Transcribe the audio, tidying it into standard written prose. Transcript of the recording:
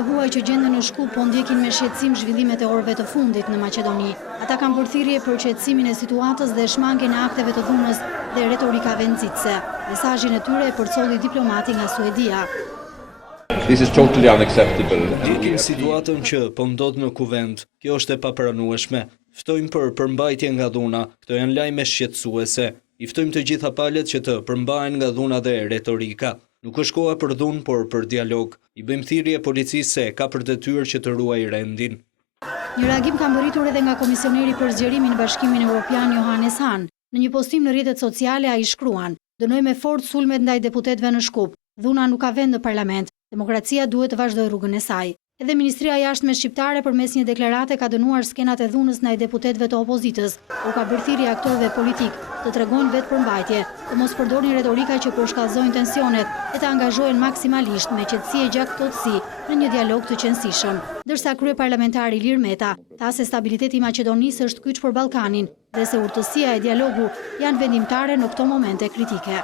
e huaj që gjenden në Shkup po ndjekin me shqetësim zhvillimet e orëve të fundit në Maqedoni. Ata kanë përthirrje për qetësimin e situatës dhe shmangjen e akteve të dhunës dhe retorikave nxitse. Mesazhin e tyre e përcolli diplomati nga Suedia. This is totally unacceptable. Ndjekim situatën që po ndodh në Kuvend. Kjo është e papranueshme. Ftojmë për përmbajtje nga dhuna. Këto janë lajme shqetësuese. I ftojmë të gjitha palët që të përmbahen nga dhuna dhe retorika. Nuk është koha për dhunë, por për dialog. I bëjmë thirrje policisë se ka për detyrë që të ruajë rendin. Një reagim ka mbërritur edhe nga komisioneri për zgjerimin në Bashkimin Evropian Johannes Hahn. Në një postim në rrjetet sociale ai shkruan: "Dënoj me fortë sulmet ndaj deputetëve në Shkup. Dhuna nuk ka vend në parlament. Demokracia duhet të vazhdojë rrugën e saj." Edhe Ministria e Jashtme shqiptare përmes një deklarate ka dënuar skenat e dhunës ndaj deputetëve të opozitës, por ka bërë thirrje aktorëve politik të tregojnë vetëpërmbajtje, të mos përdorin retorika që po shkallëzojnë tensionet e të angazhohen maksimalisht me qetësi e gjaktësi në një dialog të qëndësishëm. Ndërsa kryeparlamentari Ilir Meta tha se stabiliteti i Maqedonisë është kyç për Ballkanin dhe se urtësia e dialogu janë vendimtare në këto momente kritike.